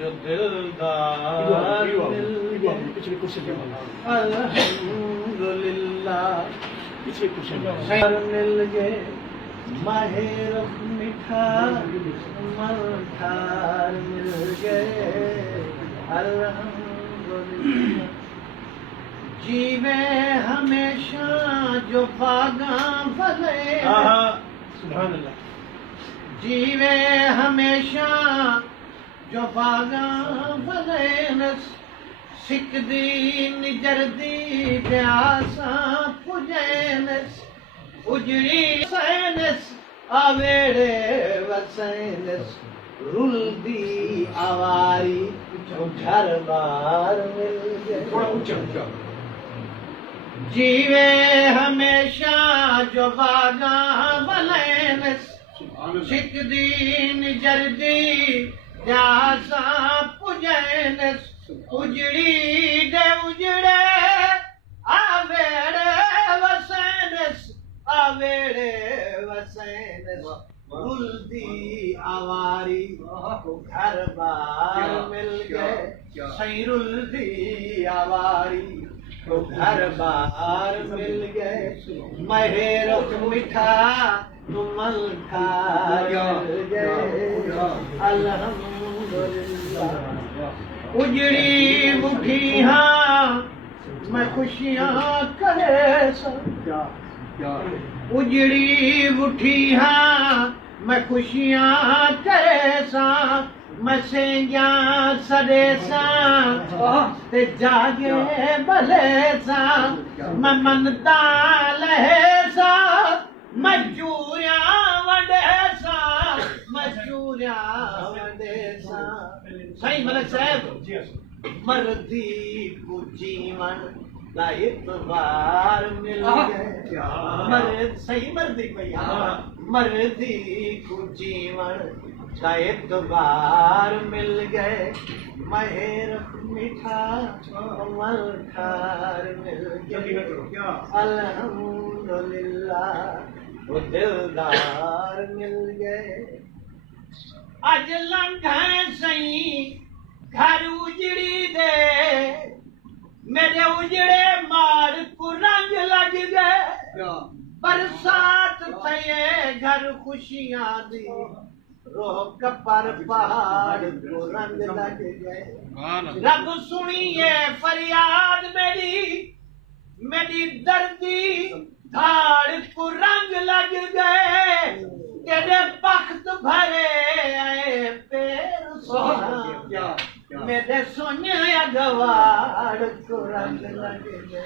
जो दिलदार अल्हम्दुलिल्लाह मिल गए माहे रुख मीठा मल्हार मिल गए अल्हम्दुलिल्लाह जीवे हमेशा जो बागा भले सुभान अल्लाह जीवे हमेशा जो बागा भलेनस सिकदी निजरदी प्यासा पुजैनस उजड़ी सैनस आवेड़े वसैनस रुलदी आवारी घर बार मिल गए थोड़ा ऊंचा जीवे हमेशा जो बागा भलेनस सिकदी निजरदी प्यासा पुजैनस उजड़ी दे उजड़े आवेड़े वसैनस आवेड़े वसैनस रुलदी आवारी घर बार मिल गए सही रुलदी आवारी घर बार मिल गए महेर मिठा मल्हार मिल गए अल्हम्दुलिल्लाह उजड़ी मुठिया मैं खुशियाँ करे उजड़ी मुठिया मैं खुशियाँ करे मैं सेंजा सड़े ते जागे भले मैं मनता लहे मजूरिया वडे मजूरिया वडे सही मलिक साहब मर्दी को जीवन का इतबार मिल गए मर्द सही मर्दी भैया मर्दी को जीवन का इतबार मिल गए महेर मीठा मल्हार मिल गए अल्हम्दुलिल्लाह वो दिलदार मिल गए अज लंघन सही घर उजड़ी दे मेरे उजड़े मार को रंग लग गए बरसात थे घर खुशियां दी रोक पर पहाड़ को रंग लग गए रब सुनिए फरियाद मेरी दर्दी धाड़ को रंग लग गए तेरे बख्त भरे आए पैर मेरे सोने अगवाड़ को रंग लग गए।